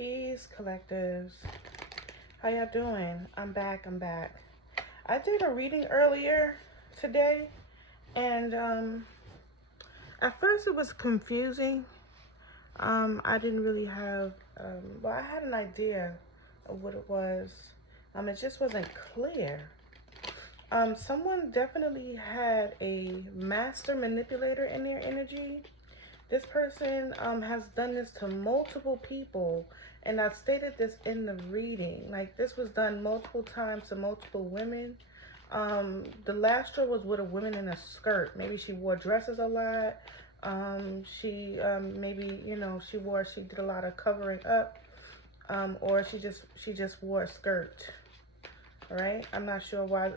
Peace, collectives. How y'all doing? I'm back. I did a reading earlier today, and at first it was confusing. I didn't really have, well, I had an idea of what it was. It just wasn't clear. Someone definitely had a master manipulator in their energy. This person has done this to multiple people, and I stated this in the reading. Like, this was done multiple times to multiple women. The last straw was with a woman in a skirt. Maybe she wore dresses a lot. She maybe, you know, she did a lot of covering up, or she just wore a skirt. All right, I'm not sure why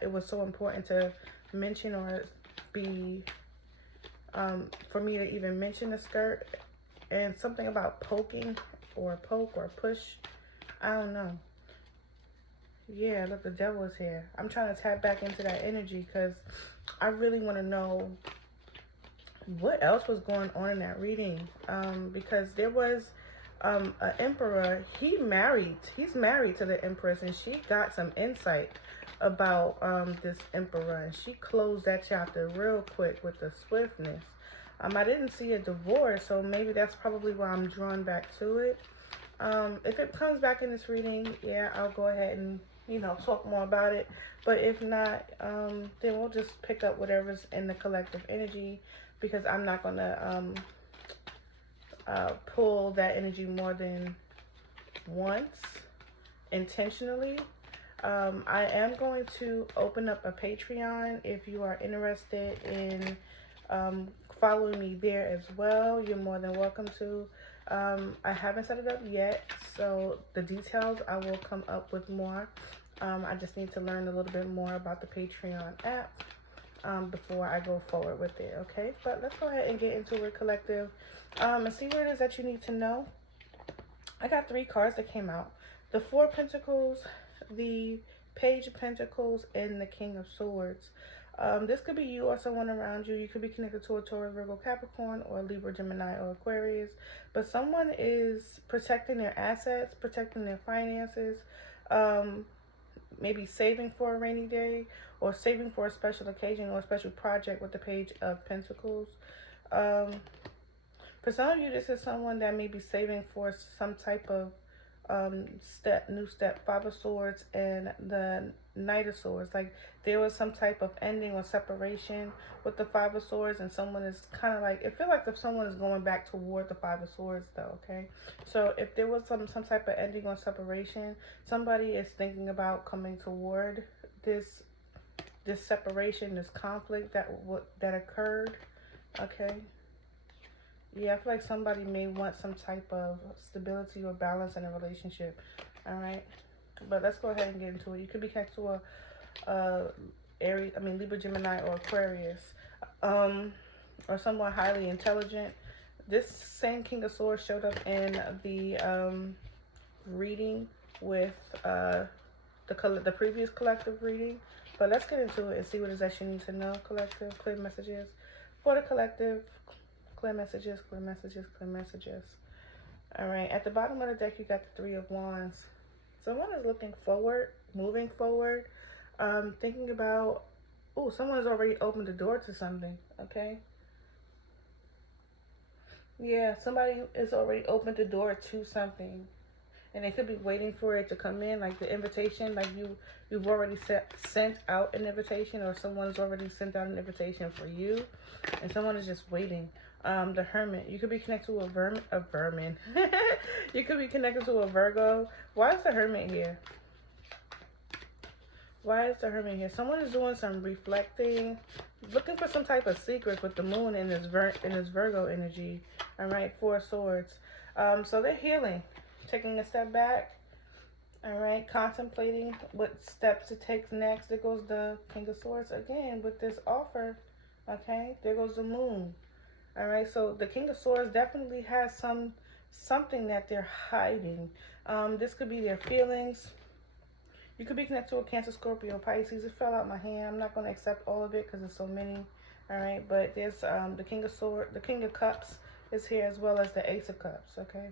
it was so important to mention or be for me to even mention a skirt, and something about poking or poke or push. I don't know. Yeah, look, the devil is here. I'm trying to tap back into that energy because I really want to know what else was going on in that reading. Because there was an emperor. He's married to the empress, and she got some insight about this emperor, and she closed that chapter real quick with the swiftness. I didn't see a divorce, so maybe that's probably why I'm drawn back to it. If it comes back in this reading, yeah, I'll go ahead and, you know, talk more about it. But if not, then we'll just pick up whatever's in the collective energy, because I'm not gonna pull that energy more than once intentionally. I am going to open up a Patreon. If you are interested in following me there as well, you're more than welcome to. I haven't set it up yet, so the details I will come up with more. I just need to learn a little bit more about the Patreon app before I go forward with it, okay? But let's go ahead and get into it, collective, and see what it is that you need to know. I got 3 cards that came out: the 4 of Pentacles, the Page of Pentacles, and the King of Swords. This could be you or someone around you. You could be connected to a Taurus, Virgo, Capricorn, or Libra, Gemini, or Aquarius. But someone is protecting their assets, protecting their finances, maybe saving for a rainy day, or saving for a special occasion or a special project with the Page of Pentacles. For some of you, this is someone that may be saving for some type of new step. 5 of Swords and the Knight of Swords. Like, there was some type of ending or separation with the 5 of Swords, and someone is kind of like, it feels like if someone is going back toward the 5 of Swords though, okay? So if there was some type of ending or separation, somebody is thinking about coming toward this separation, this conflict that occurred, okay? Yeah, I feel like somebody may want some type of stability or balance in a relationship. All right, but let's go ahead and get into it. You could be connected to Libra, Gemini, or Aquarius, or someone highly intelligent. This same King of Swords showed up in the reading with the previous collective reading. But let's get into it and see what it is that you need to know, collective. Clear messages for the collective. Clear messages, clear messages, clear messages. All right, at the bottom of the deck, you got the 3 of Wands. Someone is looking forward, moving forward, thinking about, someone has already opened the door to something, okay? Yeah, somebody has already opened the door to something, and they could be waiting for it to come in, like the invitation, like you've already sent out an invitation, or someone's already sent out an invitation for you, and someone is just waiting. The Hermit. You could be connected to a vermin. You could be connected to a Virgo. Why is the Hermit here? Why is the Hermit here? Someone is doing some reflecting, looking for some type of secrets with the Moon in this Virgo energy. All right, 4 of Swords. So they're healing, taking a step back. All right, contemplating what steps to take next. There goes the King of Swords again with this offer. Okay, there goes the Moon. All right, so the King of Swords definitely has something that they're hiding. This could be their feelings. You could be connected to a Cancer, Scorpio, Pisces. It fell out my hand. I'm not going to accept all of it because there's so many. All right, but there's the King of Cups is here, as well as the Ace of Cups. Okay.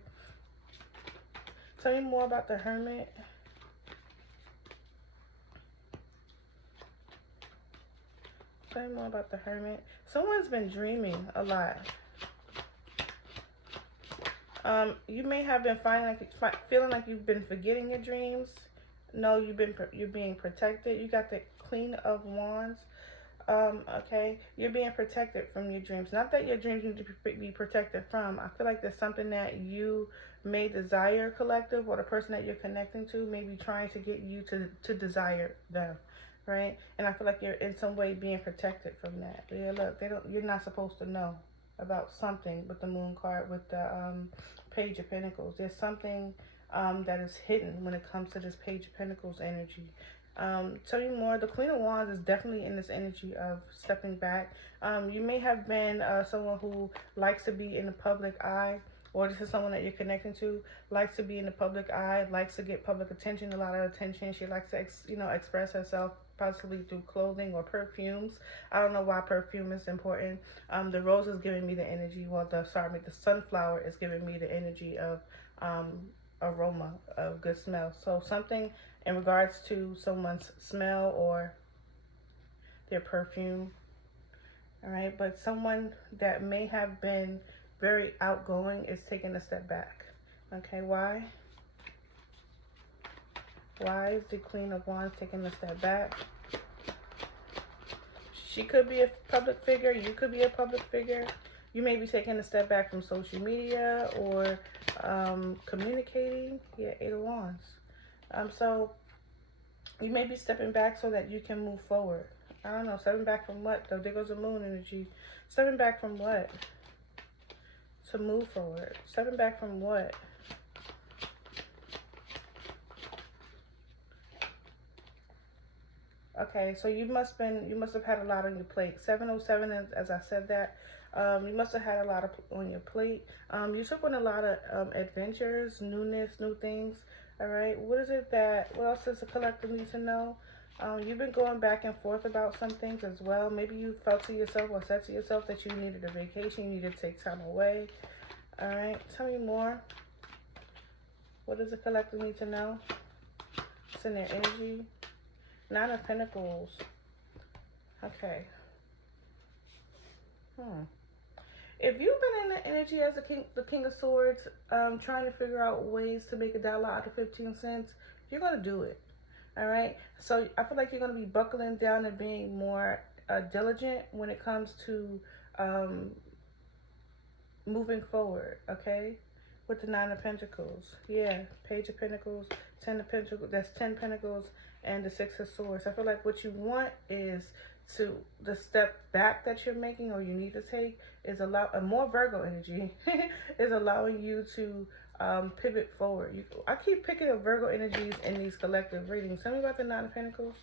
Tell me more about the Hermit. Tell me more about the Hermit. Someone's been dreaming a lot. You may have been feeling like you've been forgetting your dreams. No, you're being protected. You got the Queen of Wands. Okay, you're being protected from your dreams. Not that your dreams need to be protected from. I feel like there's something that you may desire, collective, or the person that you're connecting to may be trying to get you to desire them, right? And I feel like you're in some way being protected from that. Yeah, look, you're not supposed to know about something with the Moon card, with the Page of Pentacles. There's something that is hidden when it comes to this Page of Pentacles energy. Tell you more. The Queen of Wands is definitely in this energy of stepping back. You may have been someone who likes to be in the public eye, or this is someone that you're connecting to, likes to be in the public eye, likes to get public attention, a lot of attention. She likes to, express herself possibly through clothing or perfumes. I don't know why perfume is important. The rose is giving me the energy. Well, the sunflower is giving me the energy of aroma, of good smell. So something in regards to someone's smell or their perfume. All right, but someone that may have been very outgoing is taking a step back. Okay, why? Why is the Queen of Wands taking a step back? She could be a public figure. You could be a public figure. You may be taking a step back from social media or communicating. Yeah, Eight of Wands. So you may be stepping back so that you can move forward. I don't know. Stepping back from what, though? There goes the Moon energy. Stepping back from what? To move forward. Stepping back from what? Okay, so you must have had a lot on your plate. 707, as I said that, you must have had a lot on your plate. You took on a lot of adventures, newness, new things. All right, what else does the collective need to know? You've been going back and forth about some things as well. Maybe you felt to yourself or said to yourself that you needed a vacation, you needed to take time away. All right, tell me more. What does the collective need to know? It's in their energy. Nine of Pentacles. Okay. If you've been in the energy as the King of Swords, trying to figure out ways to make $1 out of 15 cents, you're going to do it. All right. So I feel like you're going to be buckling down and being more diligent when it comes to moving forward. Okay. With the Nine of Pentacles. Yeah. Page of Pentacles, 10 of Pentacles. That's 10 Pentacles and the Six of Swords. I feel like what you want is the step back that you're making, or you need to take, is a more Virgo energy is allowing you to pivot forward. I keep picking up Virgo energies in these collective readings. Tell me about the Nine of Pentacles.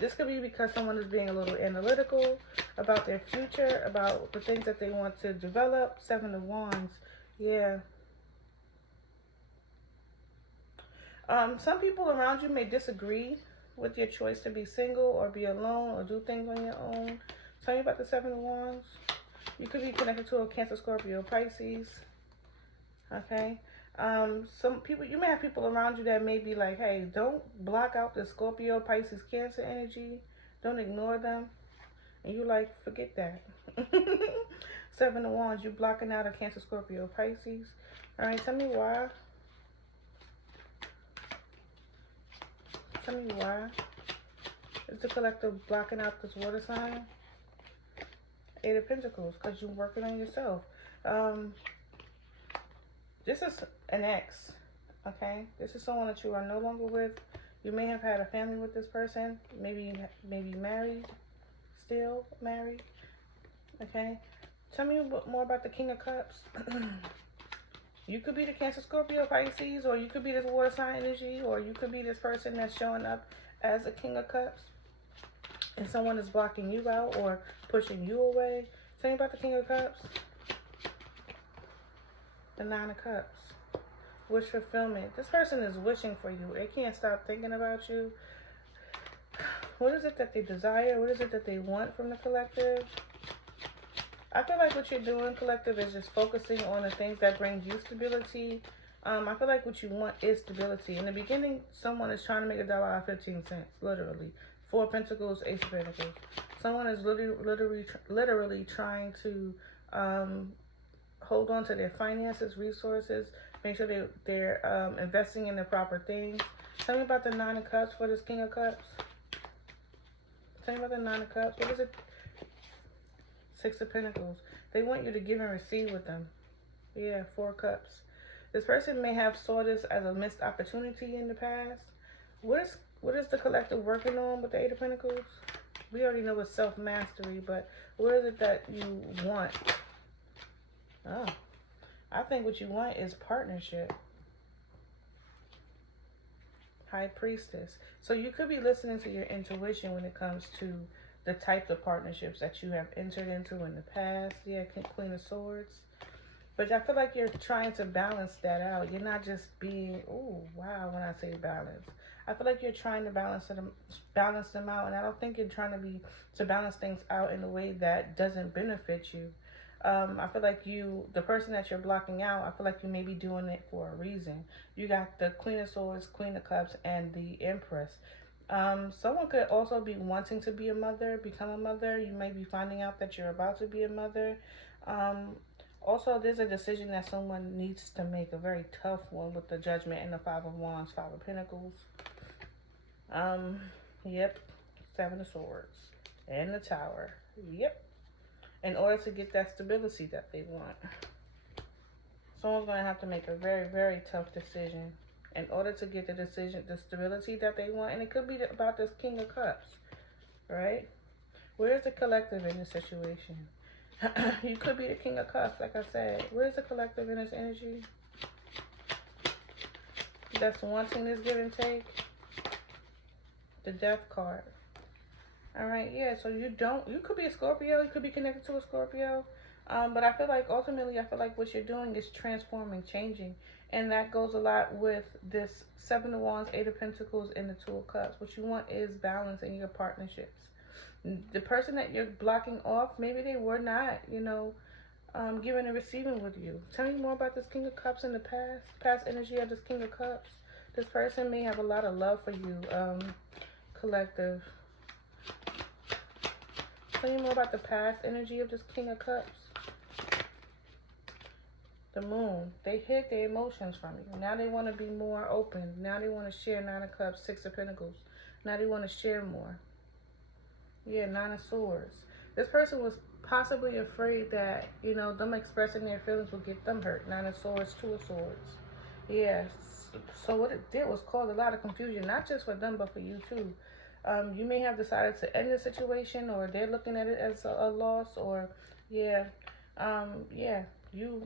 This could be because someone is being a little analytical about their future, about the things that they want to develop. Seven of Wands. Yeah. Some people around you may disagree with your choice to be single or be alone or do things on your own. Tell me about the Seven of Wands. You could be connected to a Cancer, Scorpio, Pisces. Okay. Some people, you may have people around you that may be like, hey, don't block out the Scorpio, Pisces, Cancer energy. Don't ignore them. And you like, forget that. Seven of Wands, you blocking out a Cancer, Scorpio, Pisces. All right, tell me why. Tell me why. Is the collective blocking out this water sign? Eight of Pentacles, because you're working on yourself. This is an ex, okay? This is someone that you are no longer with. You may have had a family with this person. Maybe married, still married, okay? Tell me more about the King of Cups. You could be the Cancer, Scorpio, Pisces, or you could be this water sign energy, or you could be this person that's showing up as a King of Cups, and someone is blocking you out or pushing you away. Tell me about the King of Cups. The Nine of Cups. Wish fulfillment. This person is wishing for you. They can't stop thinking about you. What is it that they desire? What is it that they want from the collective? I feel like what you're doing, collective, is just focusing on the things that bring you stability I feel like what you want is stability. In the beginning, someone is trying to make a dollar out of 15 cents, literally. Four of Pentacles, Ace of Pentacles. Someone is literally trying to hold on to their finances, resources, make sure they're investing in the proper things. Tell me about the Nine of Cups for this King of Cups. Tell me about the Nine of Cups. What is it? Six of Pentacles. They want you to give and receive with them. Yeah, Four of Cups. This person may have saw this as a missed opportunity in the past. What is the collective working on with the Eight of Pentacles? We already know it's self-mastery, but what is it that you want? Oh, I think what you want is partnership. High Priestess. So you could be listening to your intuition when it comes to the type of partnerships that you have entered into in the past. Yeah, Queen of Swords. But I feel like you're trying to balance that out. You're not just being, oh, wow, when I say balance. I feel like you're trying to balance them out. And I don't think you're trying to balance things out in a way that doesn't benefit you. I feel like the person that you're blocking out, I feel like you may be doing it for a reason. You got the Queen of Swords, Queen of Cups, and the Empress. Someone could also be wanting to be a mother, become a mother. You may be finding out that you're about to be a mother. Also, there's a decision that someone needs to make, a very tough one with the Judgment and the Five of Wands, Five of Pentacles. Yep, Seven of Swords and the Tower. Yep. In order to get that stability that they want. Someone's going to have to make a very, very tough decision in order to get the stability that they want. And it could be about this King of Cups, right? Where's the collective in this situation? You could be the King of Cups, like I said. Where's the collective in this energy? That's wanting this give and take. The Death card. All right, yeah, so you could be a Scorpio. You could be connected to a Scorpio. But I feel like ultimately, what you're doing is transforming, changing. And that goes a lot with this Seven of Wands, Eight of Pentacles, and the Two of Cups. What you want is balance in your partnerships. The person that you're blocking off, maybe they were not, giving and receiving with you. Tell me more about this King of Cups in the past energy of this King of Cups. This person may have a lot of love for you, collective. Tell me more about the past energy of this King of Cups. The Moon. They hid their emotions from you. Now they want to be more open. Now they want to share. Nine of Cups, Six of Pentacles. Now they want to share more. Yeah, Nine of Swords. This person was possibly afraid that, them expressing their feelings would get them hurt. Nine of Swords, Two of Swords. Yeah. So what it did was cause a lot of confusion, not just for them, but for you too. You may have decided to end the situation, or they're looking at it as a loss, or you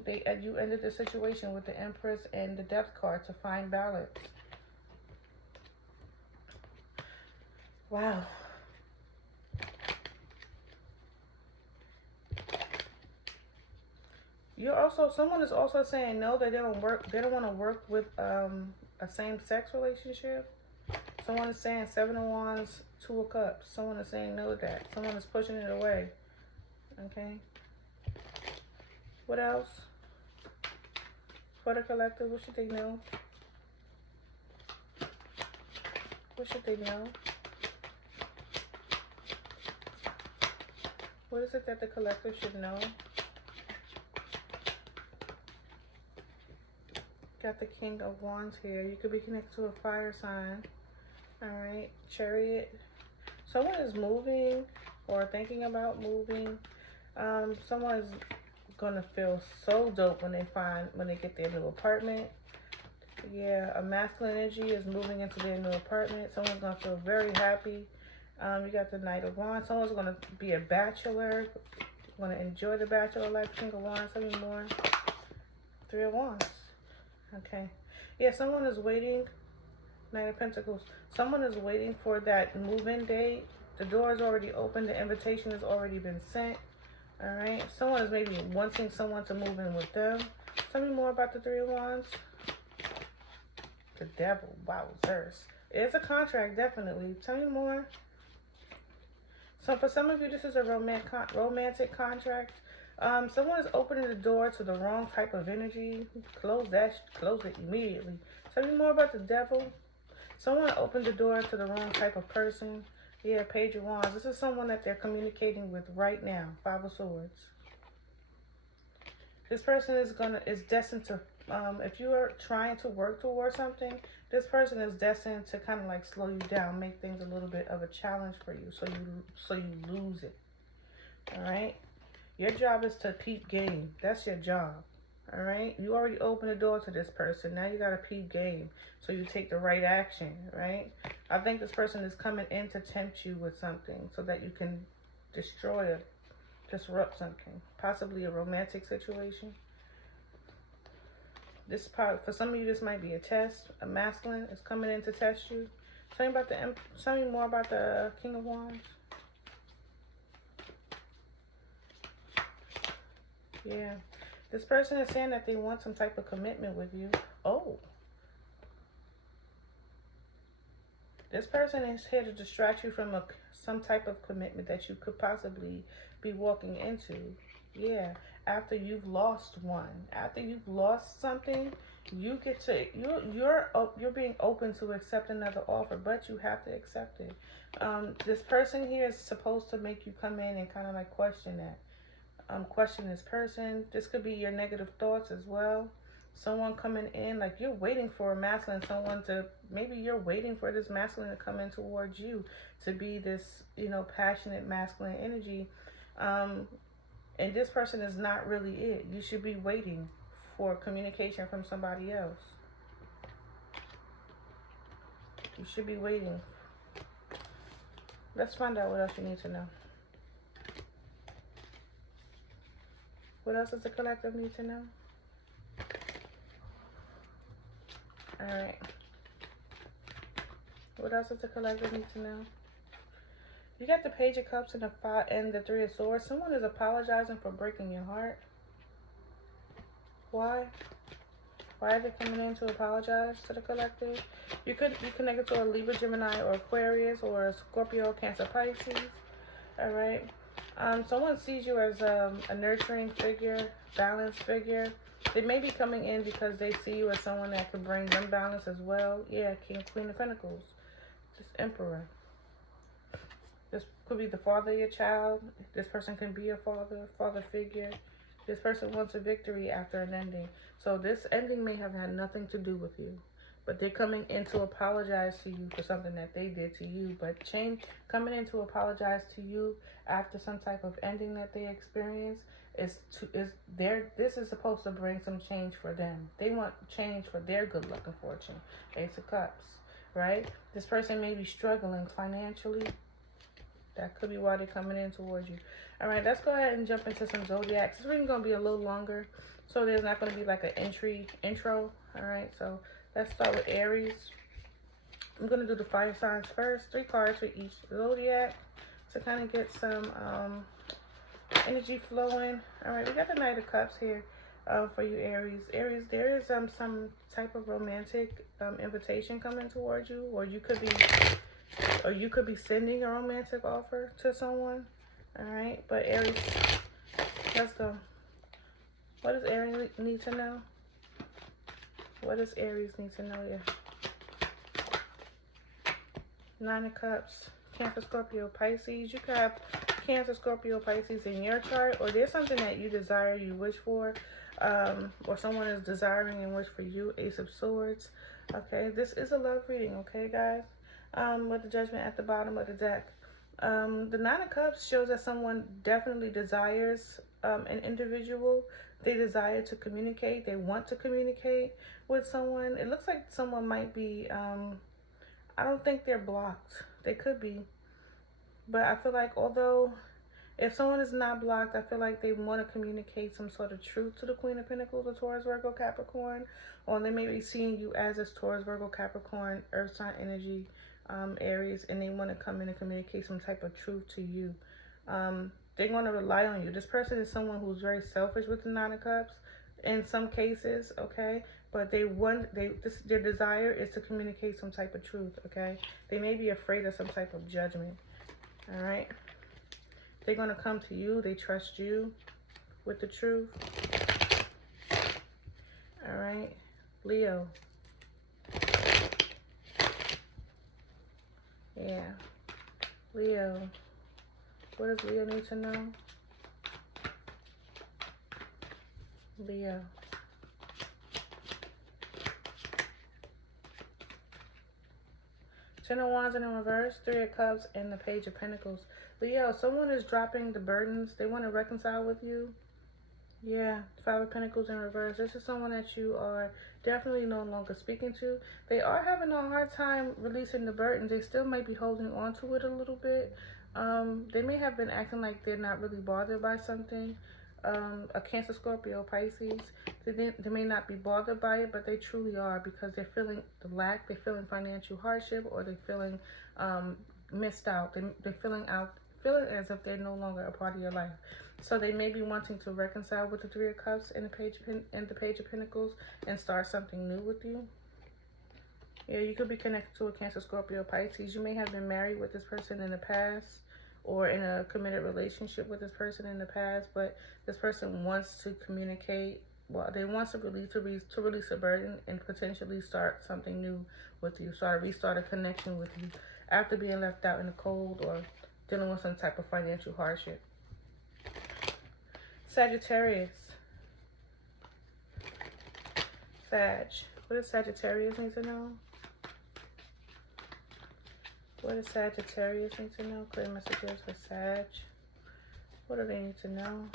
ended the situation with the Empress and the Death card to find balance. Wow. Someone is also saying no, that they don't want to work with a same-sex relationship. Someone is saying Seven of Wands, Two of Cups. Someone is saying no to that. Someone is pushing it away. Okay. What else? For the collective, what should they know? What should they know? What is it that the collective should know? Got the King of Wands here. You could be connected to a fire sign. Alright, Chariot. Someone is moving or thinking about moving. Someone is gonna feel so dope when they get their new apartment. Yeah, a masculine energy is moving into their new apartment. Someone's gonna feel very happy. You got the Knight of Wands. Someone's gonna be a bachelor, gonna enjoy the bachelor life. King of Wands. Tell me more. Three of Wands. Okay. Yeah, someone is waiting. Knight of Pentacles. Someone is waiting for that move-in date. The door is already open. The invitation has already been sent. All right. Someone is maybe wanting someone to move in with them. Tell me more about the Three of Wands. The Devil. Wow, Zeus. It's a contract, definitely. Tell me more. So for some of you, this is a romantic contract. Someone is opening the door to the wrong type of energy. Close it immediately. Tell me more about the devil. Someone opened the door to the wrong type of person. Yeah, Page of Wands. This is someone that they're communicating with right now. Five of Swords. This person is destined to, if you are trying to work towards something, this person is destined to kind of like slow you down, make things a little bit of a challenge for you, so you lose it. All right. Your job is to peep game. That's your job. All right. You already opened the door to this person. Now you got to peep game, so you take the right action. Right. I think this person is coming in to tempt you with something so that you can destroy it. Disrupt something, possibly a romantic situation. This part, for some of you, this might be a test. A masculine is coming in to test you. Tell me more about the King of Wands. Yeah, this person is saying that they want some type of commitment with you. Oh, this person is here to distract you from some type of commitment that you could possibly be walking into. Yeah, after you've lost one, after you've lost something, you get to you're being open to accept another offer, but you have to accept it. This person here is supposed to make you come in and kind of like question that. Question this person. This could be your negative thoughts as well. Someone coming in, like you're waiting for a masculine, maybe you're waiting for this masculine to come in towards you, to be this, passionate masculine energy. And this person is not really it. You should be waiting for communication from somebody else. You should be waiting. Let's find out what else you need to know. What else does the collective need to know? Alright. What else does the collective need to know? You got the Page of Cups and the Three of Swords. Someone is apologizing for breaking your heart. Why? Why are they coming in to apologize to the collective? You could be connected to a Libra, Gemini, or Aquarius, or a Scorpio, Cancer, Pisces. Alright. Someone sees you as a nurturing figure, balanced figure. They may be coming in because they see you as someone that could bring them balance as well. Yeah, King, Queen of Pentacles. This Emperor. This could be the father of your child. This person can be a father figure. This person wants a victory after an ending. So this ending may have had nothing to do with you. But they're coming in to apologize to you for something that they did to you. But coming in to apologize to you after some type of ending that they experienced this is supposed to bring some change for them. They want change for their good luck and fortune. Ace of Cups, right? This person may be struggling financially. That could be why they're coming in towards you. All right, let's go ahead and jump into some zodiacs. This reading going to be a little longer, so there's not going to be like an intro. All right, so let's start with Aries. I'm going to do the fire signs first. 3 cards for each zodiac to kind of get some energy flowing. All right, we got the Knight of Cups here for you, Aries. Aries, there is some type of romantic invitation coming towards you, or you could be sending a romantic offer to someone. All right, but Aries, let's go. What does Aries need to know? What does Aries need to know? Yeah. 9 of Cups, Cancer, Scorpio, Pisces. You could have Cancer, Scorpio, Pisces in your chart, or there's something that you desire, you wish for, or someone is desiring and wish for you. Ace of Swords. Okay, this is a love reading, okay, guys? With the Judgment at the bottom of the deck. The 9 of Cups shows that someone definitely desires an individual. They desire to communicate. They want to communicate with someone. It looks like someone might be, I don't think they're blocked. They could be. But I feel like although if someone is not blocked, I feel like they want to communicate some sort of truth to the Queen of Pentacles, or Taurus, Virgo, Capricorn. Or they may be seeing you as this Taurus, Virgo, Capricorn, Earth sign energy, Aries, and they want to come in and communicate some type of truth to you. They want to rely on you. This person is someone who's very selfish with the 9 of Cups in some cases, okay? But their desire is to communicate some type of truth, okay? They may be afraid of some type of judgment, all right? They're going to come to you. They trust you. with the truth. All right, Leo. Yeah, Leo. What does Leo need to know? Leo. Ten of Wands in reverse, Three of Cups, and the Page of Pentacles. Leo, someone is dropping the burdens. They want to reconcile with you. Yeah, Five of Pentacles in reverse. This is someone that you are definitely no longer speaking to. They are having a hard time releasing the burden. They still might be holding on to it a little bit. They may have been acting like they're not really bothered by something. A Cancer, Scorpio, Pisces. They may not be bothered by it, but they truly are, because they're feeling the lack. They're feeling financial hardship, or they're feeling missed out. They're feeling as if they're no longer a part of your life. So they may be wanting to reconcile with the Three of Cups and the Page of Pentacles and start something new with you. Yeah, you could be connected to a Cancer, Scorpio, Pisces. You may have been married with this person in the past, or in a committed relationship with this person in the past, but this person wants to communicate. Well, they want to release a burden and potentially start something new with you. So restart a connection with you after being left out in the cold or dealing with some type of financial hardship. Sagittarius. Sag. What does Sagittarius need to know? What does Sagittarius need to know? Clear messages for Sag. What do they need to know?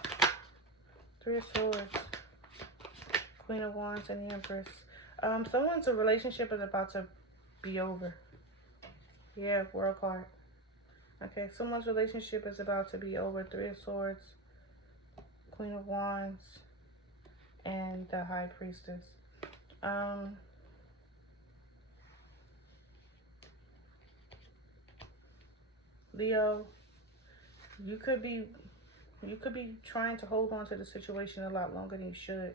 Three of Swords. Queen of Wands and the Empress. Someone's relationship is about to be over. Yeah, World card. Okay, someone's relationship is about to be over. Three of Swords, Queen of Wands, and the High Priestess. Leo, you could be trying to hold on to the situation a lot longer than you should.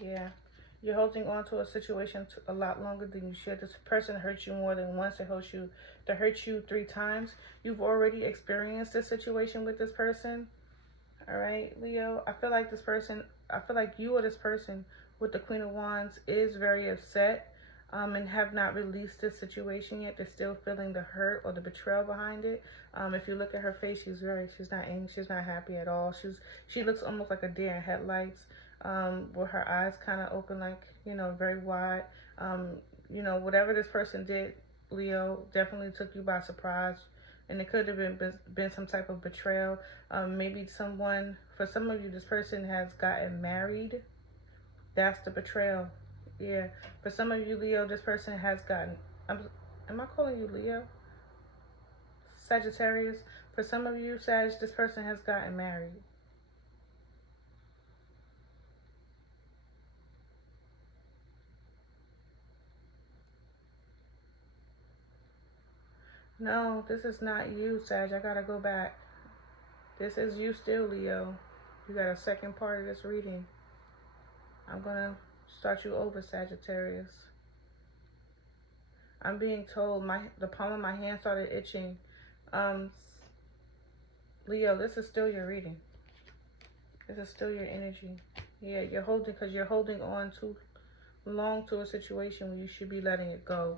Yeah, you're holding on to a situation a lot longer than you should. This person hurt you more than once. They hurt you 3 times. You've already experienced this situation with this person. All right, Leo, I feel like you or this person with the Queen of Wands is very upset and have not released this situation yet. They're still feeling the hurt or the betrayal behind it. If you look at her face, she's not angry, she's not happy at all. She looks almost like a deer in headlights, with her eyes kind of open, like, very wide. Whatever this person did, Leo, definitely took you by surprise. And it could have been some type of betrayal. Maybe for some of you, this person has gotten married. That's the betrayal. Yeah. For some of you, Leo, this person has gotten... am I calling you Leo? Sagittarius. For some of you, Sag, this person has gotten married. No, this is not you, Sag. I gotta go back. This is you still, Leo. You got a second part of this reading. I'm gonna start you over, Sagittarius. I'm being told the palm of my hand started itching. Leo, this is still your reading. This is still your energy. Yeah, you're holding on too long to a situation when you should be letting it go.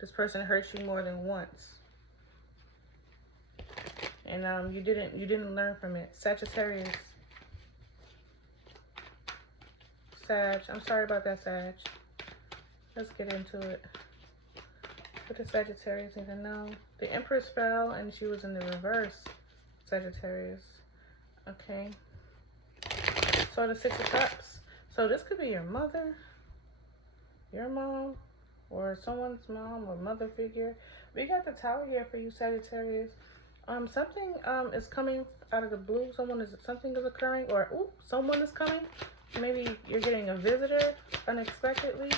This person hurt you more than once. And you didn't learn from it. Sagittarius. Sag. I'm sorry about that, Sag. Let's get into it. What does Sagittarius need to know? The Empress fell and she was in the reverse, Sagittarius. Okay. So the Six of Cups. So this could be your mother, your mom, or someone's mom or mother figure. We got the Tower here for you, Sagittarius. Something is coming out of the blue. Something is occurring, or someone is coming. Maybe you're getting a visitor unexpectedly.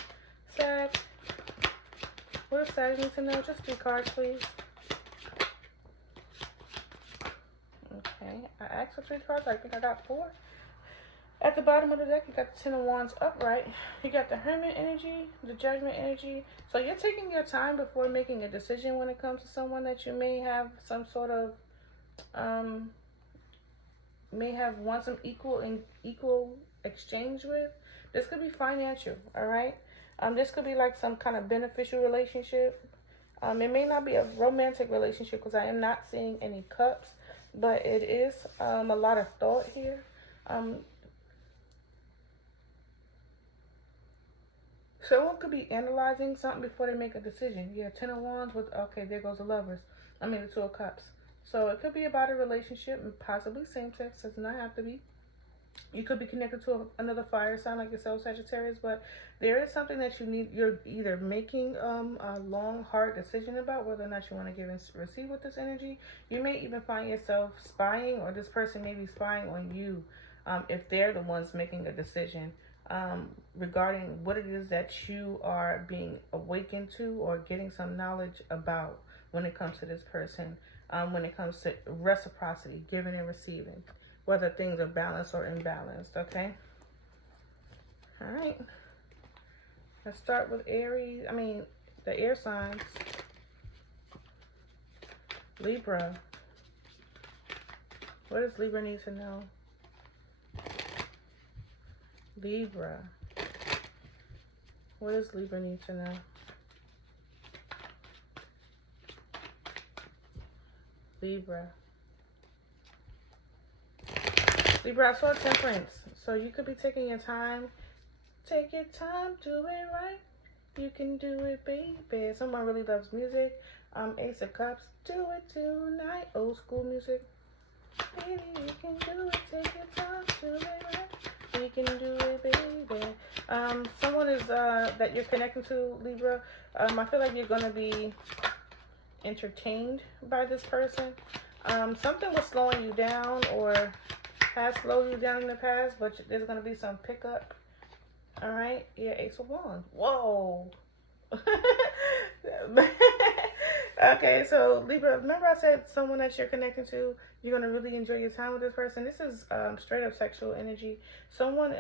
Sag. What does Sag need to know? Just 3 cards, please. Okay, I asked for 3 cards. I think I got 4. At the bottom of the deck, you got the Ten of Wands upright. You got the Hermit energy, the Judgment energy. So you're taking your time before making a decision when it comes to someone that you may have some sort of, may have want some equal exchange with. This could be financial, all right? This could be like some kind of beneficial relationship. It may not be a romantic relationship because I am not seeing any cups, but it is a lot of thought here. Someone could be analyzing something before they make a decision. Yeah, Ten of Wands with, okay, there goes the Lovers. I mean, the Two of Cups. So it could be about a relationship, and possibly same sex. Does not have to be. You could be connected to another fire sign like yourself, Sagittarius, but there is something that you need. You're either making a long, hard decision about whether or not you want to give and receive with this energy. You may even find yourself spying, or this person may be spying on you if they're the ones making a decision regarding what it is that you are being awakened to or getting some knowledge about when it comes to this person, when it comes to reciprocity, giving and receiving, whether things are balanced or imbalanced, okay? All right. Let's start with Aries. The air signs. Libra. What does Libra need to know? Libra. What does Libra need to know? Libra. Libra, I saw Temperance. So you could be taking your time. Take your time, do it right. You can do it, baby. Someone really loves music. Ace of Cups, do it tonight. Old school music. Baby, you can do it. Take your time, do it right. You can do it, baby. Someone is that you're connecting to, Libra. I feel like you're gonna be entertained by this person. Something was slowing you down or has slowed you down in the past, but there's gonna be some pickup. All right, yeah, Ace of Wands. Whoa. Okay, so Libra, remember I said someone that you're connecting to, you're gonna really enjoy your time with this person. This is straight up sexual energy. Someone,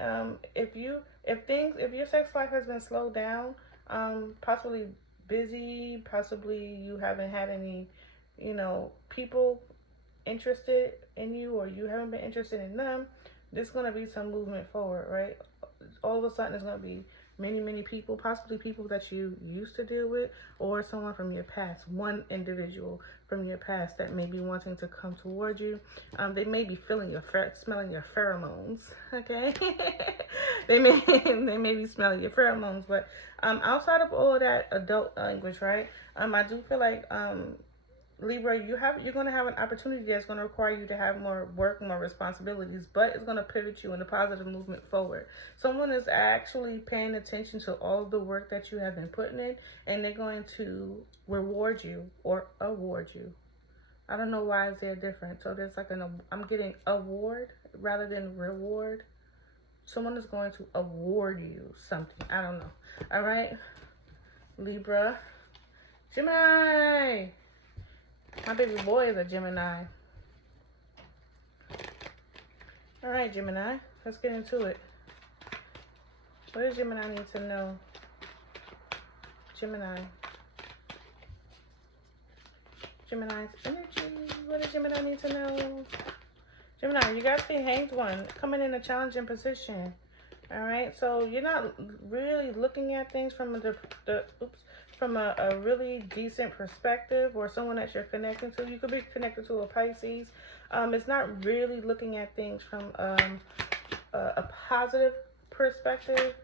if your sex life has been slowed down, possibly busy, possibly you haven't had any, people interested in you, or you haven't been interested in them, there's gonna be some movement forward, right? All of a sudden, there's gonna be many people, possibly people that you used to deal with, or someone from your past, one individual from your past that may be wanting to come toward you. They may be smelling your pheromones, okay? they may be smelling your pheromones, but outside of all of that adult language, right? I do feel like Libra, you're going to have an opportunity that's going to require you to have more work, more responsibilities, but it's going to pivot you in a positive movement forward. Someone is actually paying attention to all of the work that you have been putting in, and they're going to reward you or award you. I don't know why is there different. So there's like I'm getting award rather than reward. Someone is going to award you something. I don't know. All right, Libra. Gemini. My baby boy is a Gemini. All right, Gemini. Let's get into it. What does Gemini need to know? Gemini. Gemini's energy. What does Gemini need to know? Gemini, you got the Hanged One coming in a challenging position. All right, so you're not really looking at things from from a really decent perspective, or someone that you're connecting to. You could be connected to a Pisces. It's not really looking at things from a positive perspective.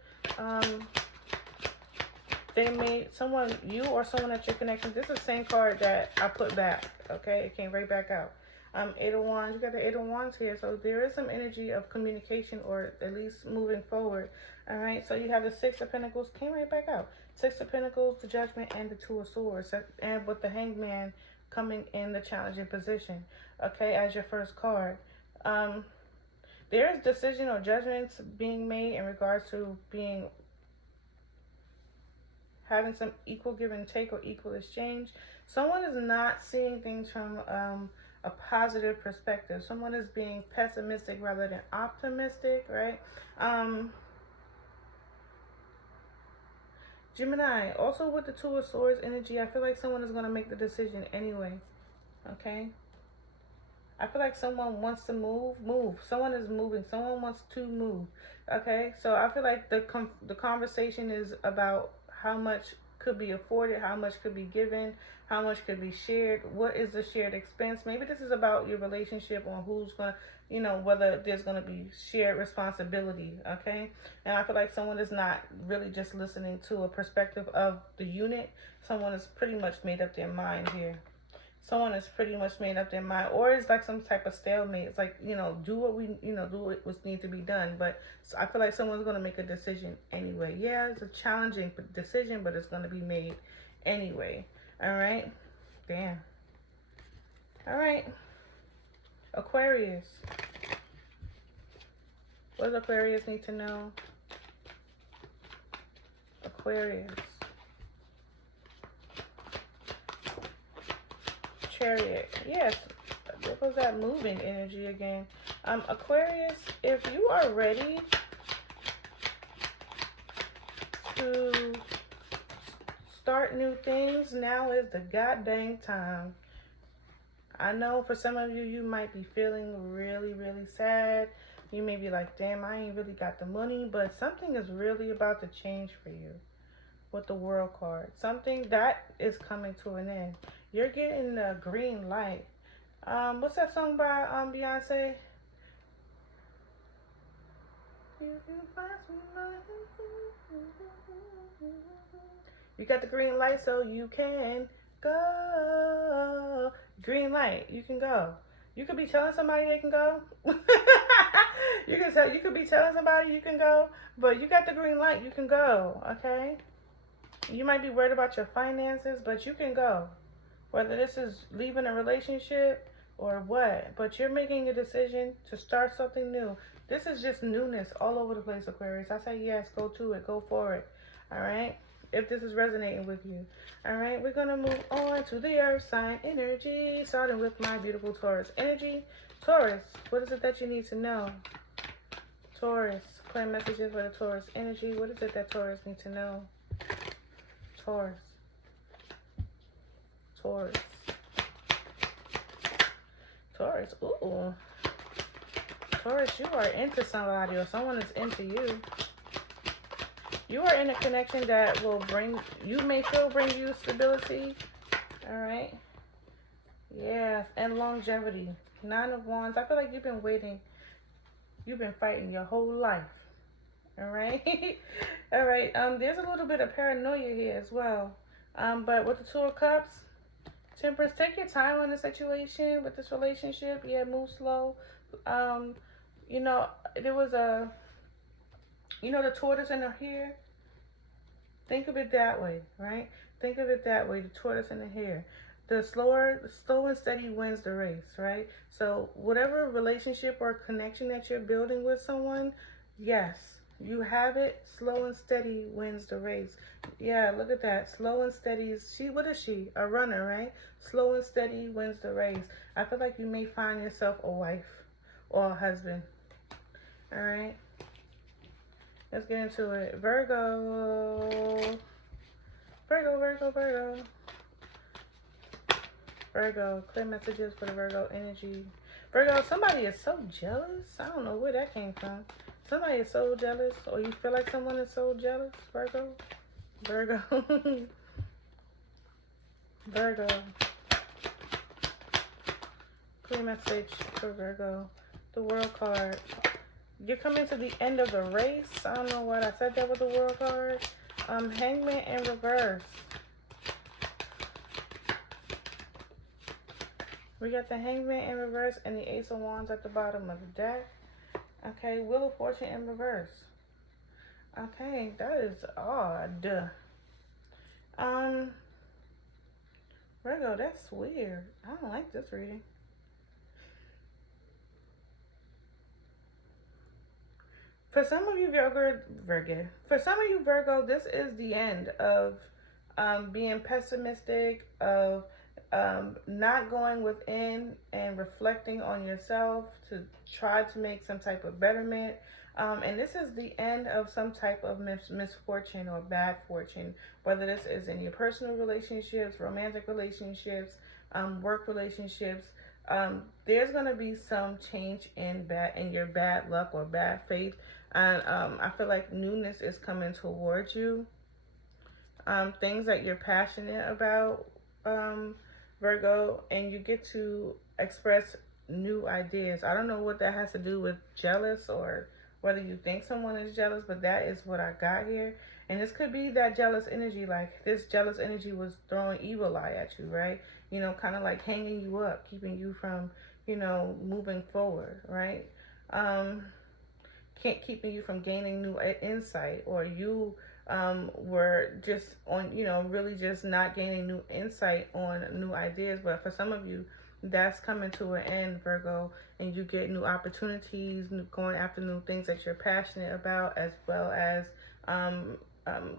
You or someone that you're connecting. This is the same card that I put back. Okay, it came right back out. Eight of Wands. You got the Eight of Wands here, so there is some energy of communication, or at least moving forward. All right, so you have the Six of Pentacles, came right back out. Six of Pentacles, the Judgment, and the Two of Swords, and with the Hanged Man coming in the challenging position, okay, as your first card. There is decision or judgments being made in regards to having some equal give and take or equal exchange. Someone is not seeing things from a positive perspective. Someone is being pessimistic rather than optimistic, right? Gemini, also with the Two of Swords energy, I feel like someone is going to make the decision anyway, okay? I feel like someone wants to move. Someone is moving. Someone wants to move. Okay, so I feel like the conversation is about how much could be afforded, how much could be given, how much could be shared. What is the shared expense? Maybe this is about your relationship on who's gonna, whether there's gonna be shared responsibility. Okay, and I feel like someone is not really just listening to a perspective of the unit. Someone has pretty much made up their mind here. Someone has pretty much made up their mind, or it's like some type of stalemate. It's like, do what do what needs to be done. But I feel like someone's going to make a decision anyway. Yeah, it's a challenging decision, but it's going to be made anyway. All right. Damn. All right. Aquarius. What does Aquarius need to know? Aquarius. Chariot. Yes, what was that moving energy again? Aquarius, if you are ready to start new things, now is the goddamn time. I know for some of you, you might be feeling really, really sad. You may be like, damn, I ain't really got the money, but something is really about to change for you with the World card. Something that is coming to an end. You're getting the green light. What's that song by Beyonce? You got the green light, so you can go. Green light, you can go. You could be telling somebody they can go. You could be telling somebody you can go, but you got the green light, you can go. Okay. You might be worried about your finances, but you can go. Whether this is leaving a relationship or what, but you're making a decision to start something new. This is just newness all over the place, Aquarius. I say yes, go to it, go for it. All right? If this is resonating with you. All right, we're going to move on to the earth sign energy, starting with my beautiful Taurus energy. Taurus, what is it that you need to know? Taurus, clear messages for the Taurus energy. What is it that Taurus needs to know? Taurus. Taurus. Taurus. Ooh. Taurus, you are into somebody or someone is into you. You are in a connection that will bring you stability. All right. Yes, and longevity. 9 of Wands. I feel like you've been waiting. You've been fighting your whole life. All right. All right. There's a little bit of paranoia here as well. But with the 2 of Cups, Temperance, take your time on the situation with this relationship. Yeah, move slow. There was the tortoise in the hare. Think of it that way, right? Think of it that way, the tortoise in the hare. The slow and steady wins the race, right? So whatever relationship or connection that you're building with someone, yes, you have it. Slow and steady wins the race. Yeah, look at that. Slow and steady. What is she? A runner, right? Slow and steady wins the race. I feel like you may find yourself a wife or a husband. All right. Let's get into it. Virgo. Virgo. Clear messages for the Virgo energy. Virgo, somebody is so jealous. I don't know where that came from. Somebody is so jealous, or you feel like someone is so jealous, Virgo. Virgo. Virgo. Clear message for Virgo. The World card. You're coming to the end of the race. I don't know what I said that with the World card. Hangman in reverse. We got the Hangman in reverse and the Ace of Wands at the bottom of the deck. Okay, Wheel of Fortune in reverse. Okay, that is odd. Virgo, that's weird. I don't like this reading. For some of you, Virgo, this is the end of being pessimistic, of not going within and reflecting on yourself to try to make some type of betterment. And this is the end of some type of misfortune or bad fortune, whether this is in your personal relationships, romantic relationships, work relationships. There's gonna be some change in your bad luck or bad faith, and I feel like newness is coming towards you. Things that you're passionate about, um, Virgo, and you get to express new ideas. I don't know what that has to do with jealous or whether you think someone is jealous, but that is what I got here. And this could be that jealous energy, like this jealous energy was throwing evil eye at you, right? You know, kind of like hanging you up, keeping you from, moving forward, right? Um, can't keeping you from gaining new insight, or you were just on, really just not gaining new insight on new ideas. But for some of you, that's coming to an end, Virgo, and you get new opportunities, going after new things that you're passionate about, as well as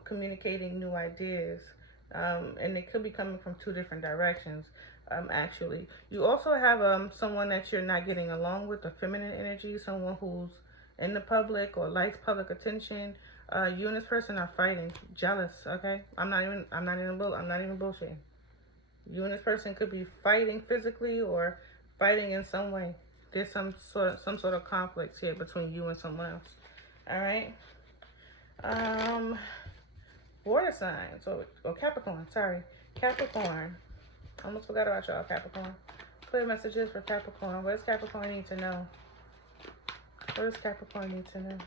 communicating new ideas. And it could be coming from two different directions. Actually, you also have someone that you're not getting along with, a feminine energy, someone who's in the public or likes public attention. You and this person are fighting, jealous. Okay, I'm not even bullshitting. You and this person could be fighting physically or fighting in some way. There's some sort of conflict here between you and someone else. All right. Water signs or Capricorn. Sorry, Capricorn. Almost forgot about y'all, Capricorn. Clear messages for Capricorn. What does Capricorn need to know? What does Capricorn need to know?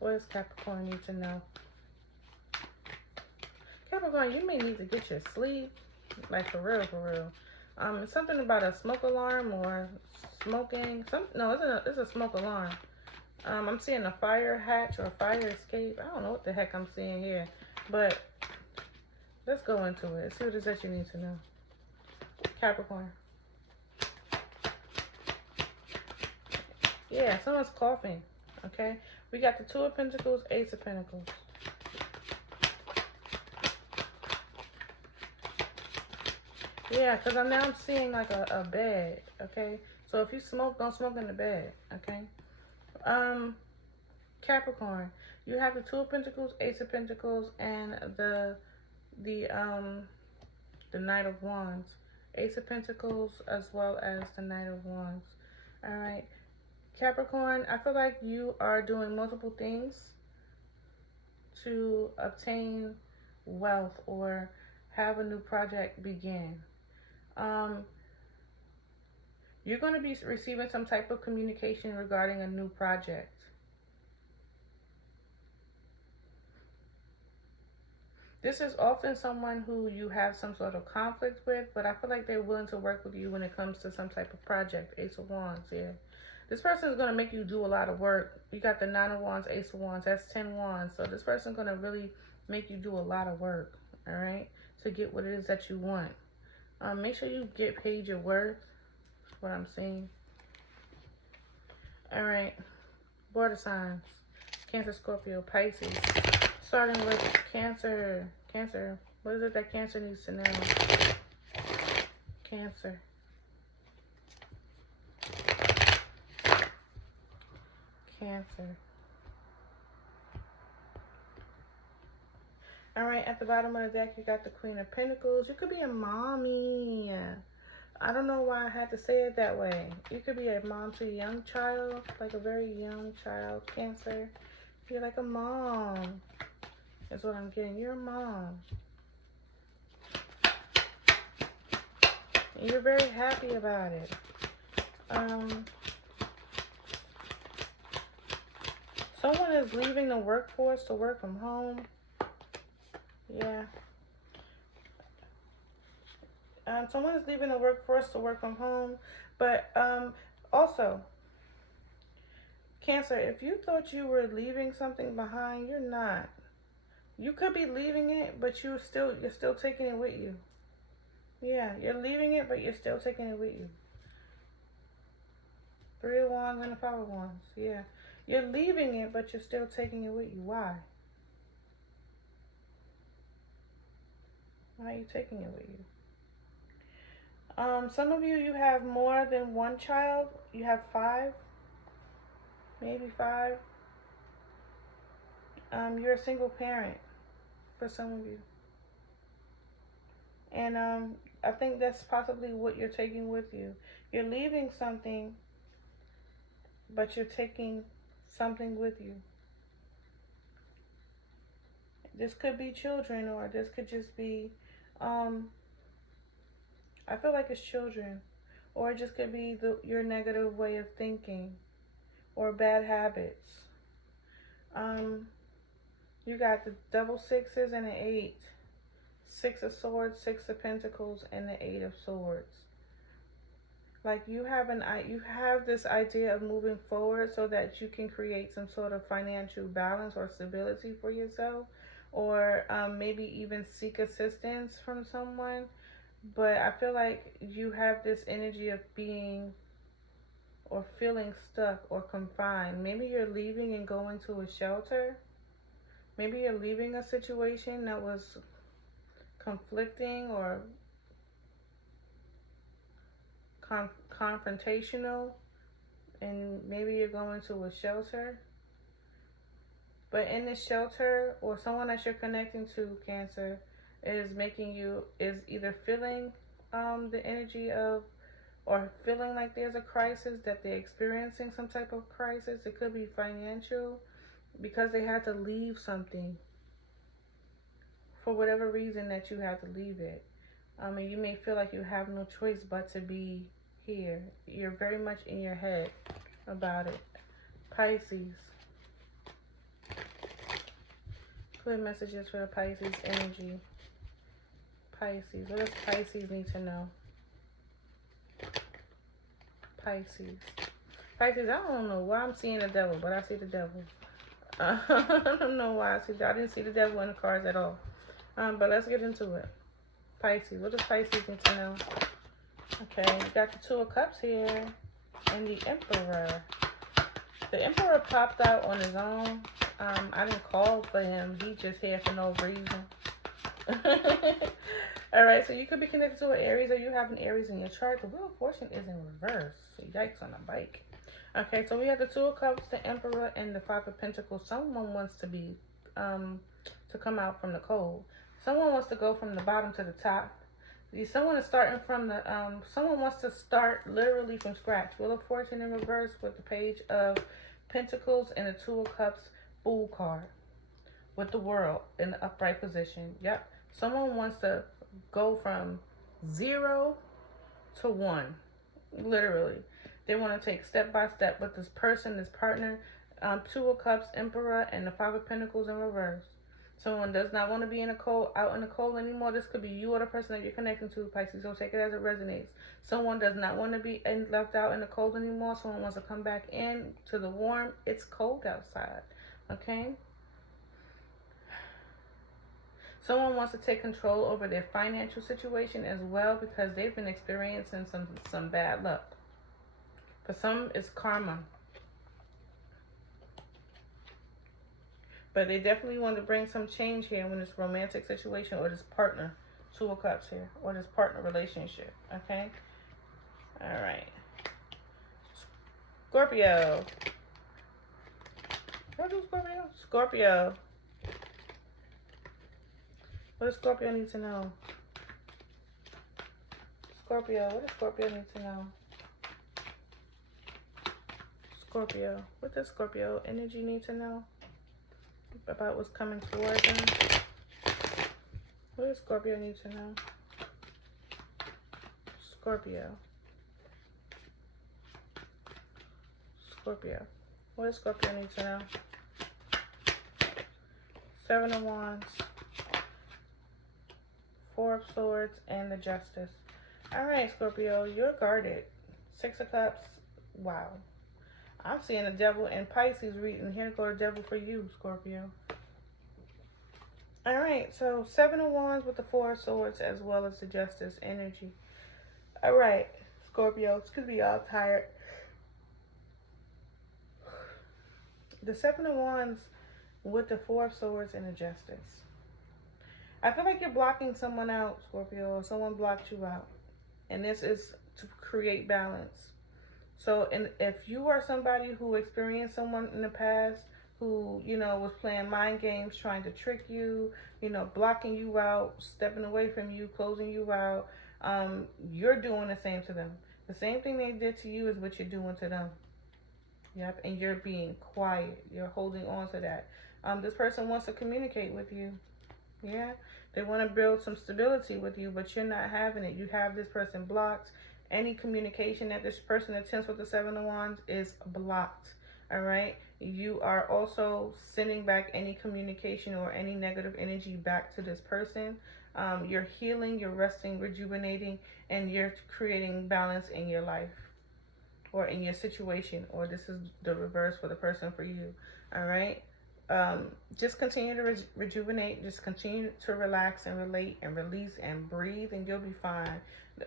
What does Capricorn need to know? Capricorn, you may need to get your sleep. Like, for real, for real. It's something about a smoke alarm or smoking. It's a smoke alarm. I'm seeing a fire hatch or fire escape. I don't know what the heck I'm seeing here. But let's go into it. Let's see what it is that you need to know. Capricorn. Yeah, someone's coughing. Okay? We got the Two of Pentacles, Ace of Pentacles. Yeah, because I'm seeing like a bed, okay? So if you smoke, don't smoke in the bed, okay? Capricorn, you have the Two of Pentacles, Ace of Pentacles, and the Knight of Wands. Ace of Pentacles as well as the Knight of Wands. All right. Capricorn, I feel like you are doing multiple things to obtain wealth or have a new project begin. You're going to be receiving some type of communication regarding a new project. This is often someone who you have some sort of conflict with, but I feel like they're willing to work with you when it comes to some type of project. Ace of Wands here. This person is going to make you do a lot of work. You got the Nine of Wands, Ace of Wands. That's 10 Wands. So this person is going to really make you do a lot of work, all right, to get what it is that you want. Make sure you get paid your worth. That's what I'm saying. All right. Water signs. Cancer, Scorpio, Pisces. Starting with Cancer. Cancer. What is it that Cancer needs to know? Cancer. Cancer. All right, at the bottom of the deck, you got the Queen of Pentacles. You could be a mommy. I don't know why I had to say it that way. You could be a mom to a young child, like a very young child, Cancer. You're like a mom. That's what I'm getting. You're a mom. And you're very happy about it. Someone is leaving the workforce to work from home. Yeah. Someone is leaving the workforce to work from home. But also, Cancer, if you thought you were leaving something behind, you're not. You could be leaving it, but you're still taking it with you. Yeah, you're leaving it, but you're still taking it with you. Three of Wands and the Five of Wands. Yeah. You're leaving it, but you're still taking it with you. Why? Why are you taking it with you? Some of you have more than one child. You have 5. Maybe 5. You're a single parent for some of you. And I think that's possibly what you're taking with you. You're leaving something, but you're taking something with you. This could be children, or this could just be, I feel like it's children. Or it just could be your negative way of thinking, or bad habits. Um, you got the double sixes and an eight. Six of swords, six of pentacles, and the eight of swords. Like you have this idea of moving forward so that you can create some sort of financial balance or stability for yourself, or maybe even seek assistance from someone. But I feel like you have this energy of being or feeling stuck or confined. Maybe you're leaving and going to a shelter. Maybe you're leaving a situation that was conflicting or confrontational, and maybe you're going to a shelter. But in this shelter, or someone that you're connecting to, Cancer, is either feeling the energy of, or feeling like there's a crisis, that they're experiencing some type of crisis. It could be financial, because they had to leave something for whatever reason that you had to leave it. And you may feel like you have no choice but to be here. You're very much in your head about it. Pisces. Clear messages for the Pisces energy. Pisces. What does Pisces need to know? Pisces. Pisces, I don't know why I'm seeing the devil, but I see the devil. I don't know why I didn't see the devil in the cards at all. But let's get into it. Pisces. What does Pisces need to know? Okay, we got the Two of Cups here and the Emperor. The Emperor popped out on his own. I didn't call for him. He just here for no reason. Alright, so you could be connected to an Aries, or you have an Aries in your chart. The Wheel of Fortune is in reverse. Yikes on a bike. Okay, so we have the Two of Cups, the Emperor, and the Five of Pentacles. Someone wants to be, to come out from the cold. Someone wants to go from the bottom to the top. Someone is starting from the, someone wants to start literally from scratch. Wheel of Fortune in reverse with the Page of Pentacles and the Two of Cups Fool card. With the World in the upright position. Yep. Someone wants to go from 0 to 1. Literally. They want to take step by step with this person, this partner. Two of Cups, Emperor, and the Five of Pentacles in reverse. Someone does not want to be out in the cold anymore. This could be you or the person that you're connecting to, Pisces. So take it as it resonates. Someone does not want to be left out in the cold anymore. Someone wants to come back in to the warm. It's cold outside. Okay? Someone wants to take control over their financial situation as well, because they've been experiencing some bad luck. For some, it's karma. But they definitely want to bring some change here in this romantic situation, or this partner. Two of Cups here. Or this partner relationship. Okay? Alright. Scorpio. What do Scorpio? Scorpio. What does Scorpio need to know? Scorpio. What does Scorpio need to know? Scorpio. What does Scorpio energy need to know about what's coming towards them? What does Scorpio need to know? Scorpio. Scorpio. What does Scorpio need to know? Seven of Wands. Four of Swords and the Justice. Alright, Scorpio, you're guarded. Six of Cups. Wow. I'm seeing the devil in Pisces reading. Here go the devil for you, Scorpio. Alright, so Seven of Wands with the Four of Swords as well as the Justice energy. Alright, Scorpio. It's going to be all tired. The Seven of Wands with the Four of Swords and the Justice. I feel like you're blocking someone out, Scorpio, or someone blocked you out. And this is to create balance. So, and if you are somebody who experienced someone in the past who, you know, was playing mind games, trying to trick you, you know, blocking you out, stepping away from you, closing you out, you're doing the same to them. The same thing they did to you is what you're doing to them. Yep, and you're being quiet. You're holding on to that. This person wants to communicate with you. Yeah, they want to build some stability with you, but you're not having it. You have this person blocked. Any communication that this person attempts with the Seven of Wands is blocked. All right. You are also sending back any communication or any negative energy back to this person. You're healing, you're resting, rejuvenating, and you're creating balance in your life or in your situation, or this is the reverse for the person for you. All right. Just continue to rejuvenate. Just continue to relax and relate and release and breathe, and you'll be fine.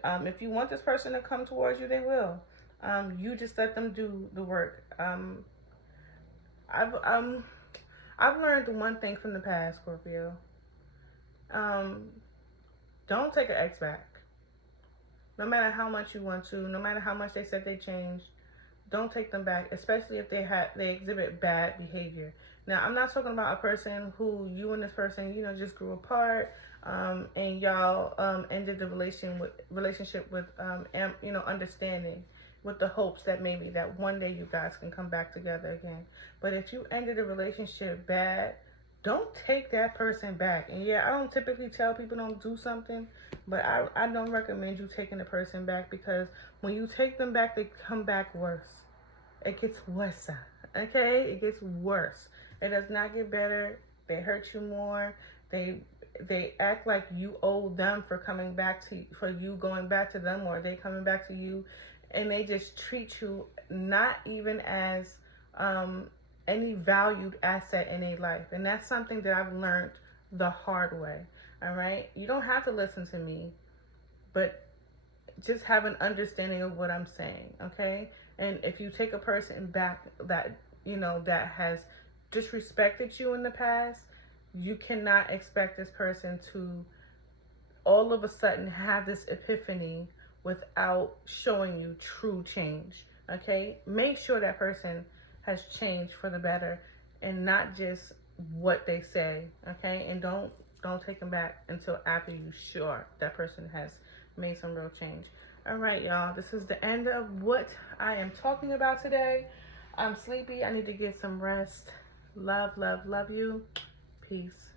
If you want this person to come towards you, they will. You just let them do the work. I've learned one thing from the past, Scorpio. Don't take an ex back. No matter how much you want to, no matter how much they said they changed, don't take them back, especially if they exhibit bad behavior. Now, I'm not talking about a person who you and this person, just grew apart, and y'all ended the relationship with understanding, with the hopes that maybe that one day you guys can come back together again. But if you ended a relationship bad, don't take that person back. And yeah, I don't typically tell people don't do something, but I don't recommend you taking the person back, because when you take them back, they come back worse. It gets worse. Okay? It gets worse. It does not get better. They hurt you more. They act like you owe them for you going back to them, or they coming back to you, and they just treat you not even as any valued asset in a life. And that's something that I've learned the hard way. All right? You don't have to listen to me, but just have an understanding of what I'm saying, okay? And if you take a person back that has disrespected you in the past, you cannot expect this person to all of a sudden have this epiphany without showing you true change, okay? Make sure that person has changed for the better and not just what they say, okay? And don't take them back until after you're sure that person has made some real change. All right, y'all, this is the end of what I am talking about today. I'm sleepy. I need to get some rest. Love, love, love you. Peace.